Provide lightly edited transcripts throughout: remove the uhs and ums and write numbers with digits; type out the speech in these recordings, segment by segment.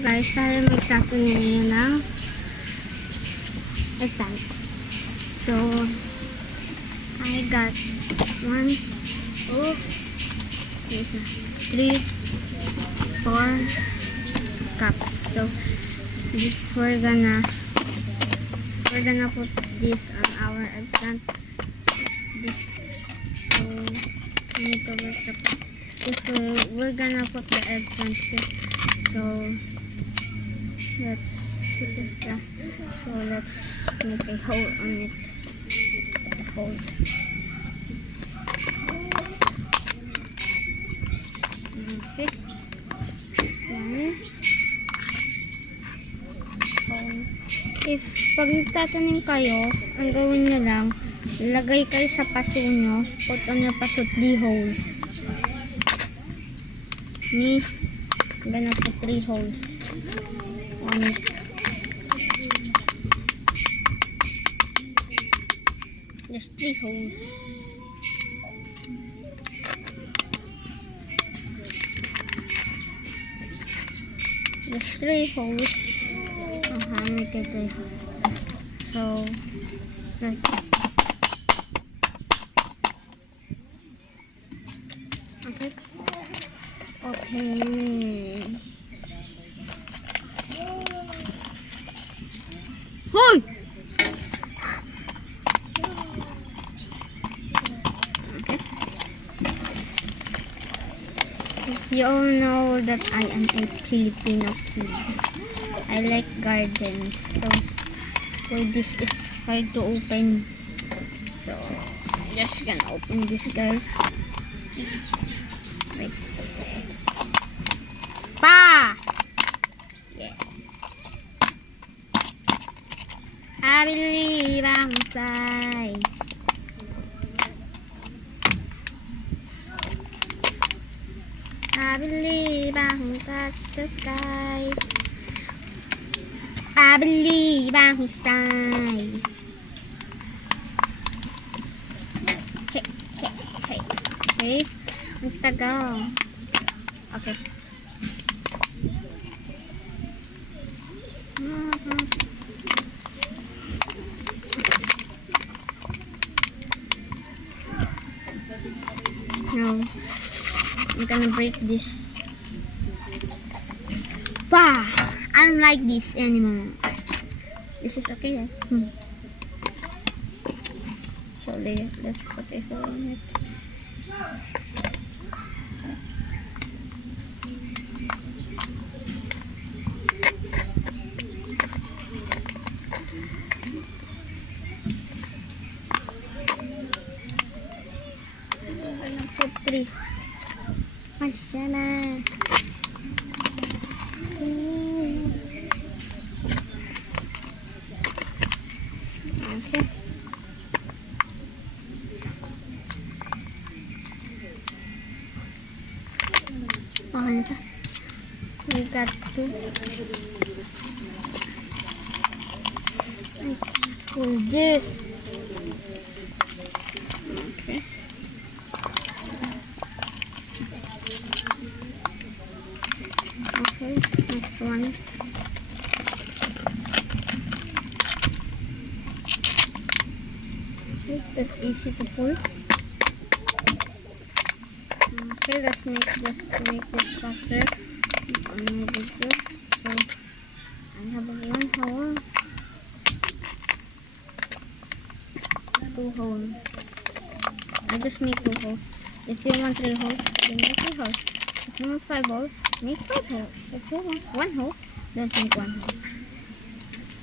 Guys, tayo magtatanim ngayon ng eggplant. So, I got 1, 2, 3, 4 cups. So, we're gonna put this on our eggplant. So, we need to work the this way. We're gonna put the eggplant here. So, let's make a hole on it. Let's put the hole. Okay. If pag nagtatanim kayo, ang gawin nyo lang, lagay kayo sa paso nyo, put on your paso 3 holes. Me, I'm gonna put 3 holes on it. There's 3 holes. There's 3 holes. Make it 3 holes. So, let's okay. Hoy! Okay. You all know that I am a Filipino kid. I like gardens, so this is hard to open. So I'm just gonna open this, guys. Just like pa. Yes. I believe I'm fly. I believe I can touch the sky. I believe I can fly. Hey. Ang tagal. Okay. No. I'm gonna break this. Wow! I don't like this anymore. This is okay. So let's put a hole on it. I'm gonna put 3. Mashallah. Okay. We got 2. Pull this. Okay. Okay, next one. Okay, that's easy to pull. Okay, let's make this faster on my video. So I have 1 hole, 2 holes. I just make 2 holes. If you want 3 holes, then make 3 holes. If you want 5 holes, make 5 holes. If you want 1 hole, don't make 1 hole.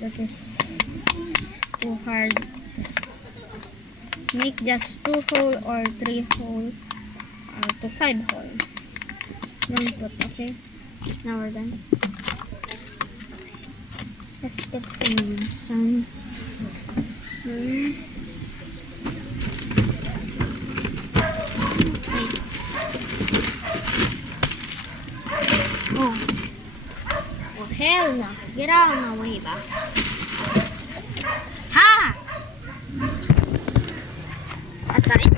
That is too hard. Make just 2 holes or 3 holes to 5 holes. Don't put, okay? Now we're done. Let's get some wait. Oh hell no. Get out of my way, ba? Ha! Atay.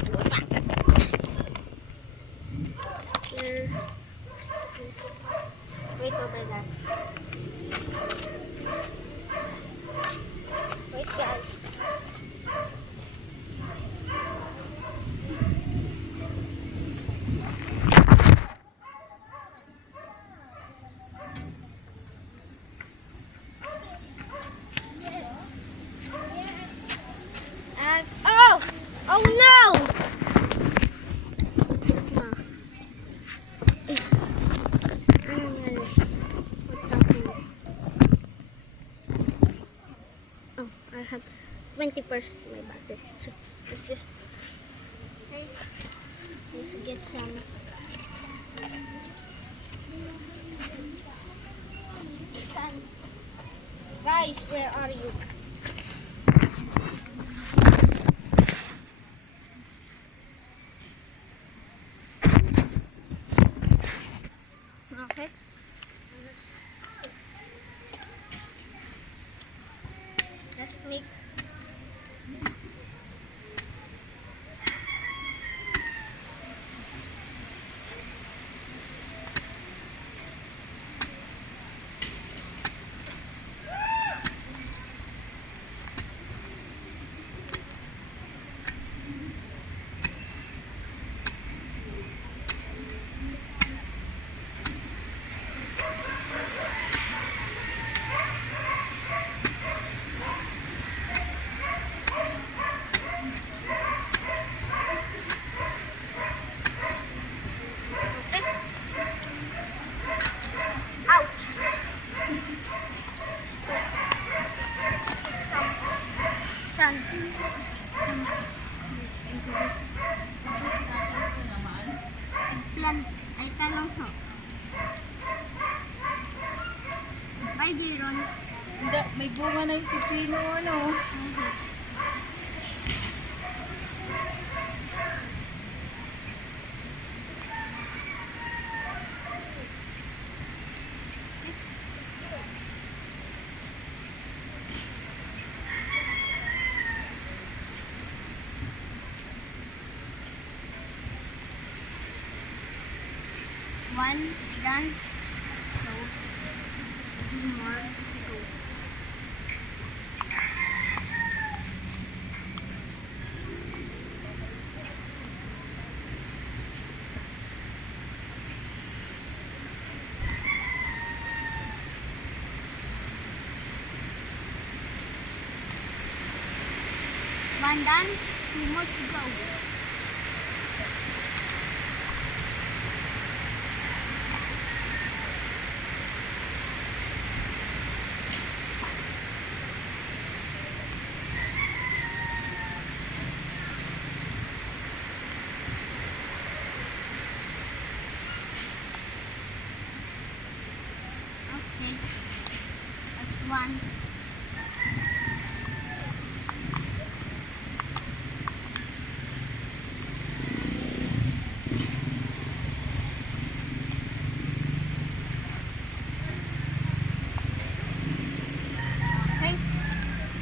Wait, my god. Wait guys. Oh! Oh no! Ano nangyari? What happened? Oh, I have 20% my battery. So let's just okay. Let's get some. Sun. Guys, where are you? Okay. Let's make sun. Eggplant. Ay, talong ho. Bye, Jiron. Hindi, may bunga na yung pipino, ano. One is done. So, 3 more to go. One done, 2 more to go. Okay, that's one. Okay,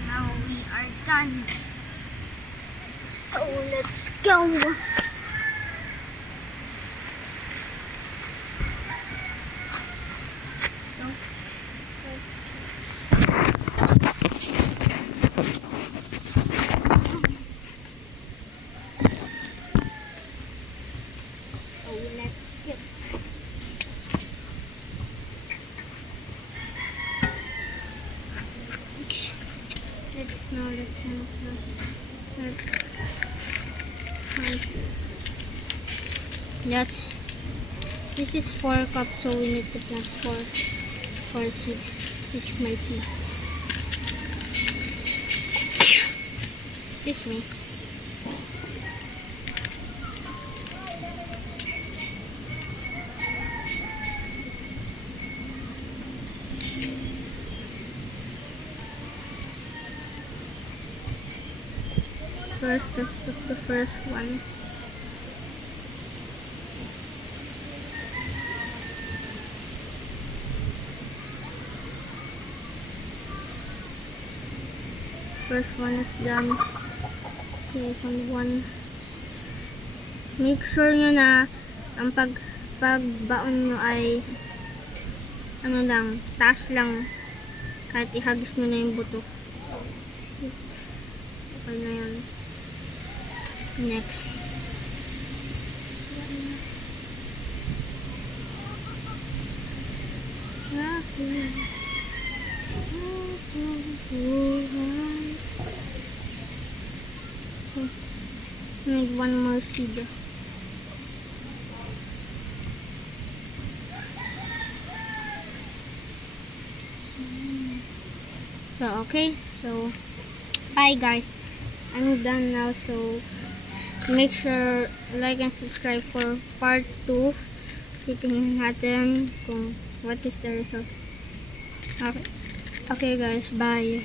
now we are done. So let's go. That's this is 4 cups, so we need to plant 4 seeds. This is my seed. Excuse me. First, let's put the first one. First one is done. Second one. Make sure nyo na ang pagbaon nyo ay ano lang, taas lang. Kahit ihagis mo na yung buto. Okay na yan. Next. Need one more seed. So, okay. So, bye guys. I'm done now. So, make sure like and subscribe for part 2. Titingnan natin kung what is the result. Okay, okay guys. Bye.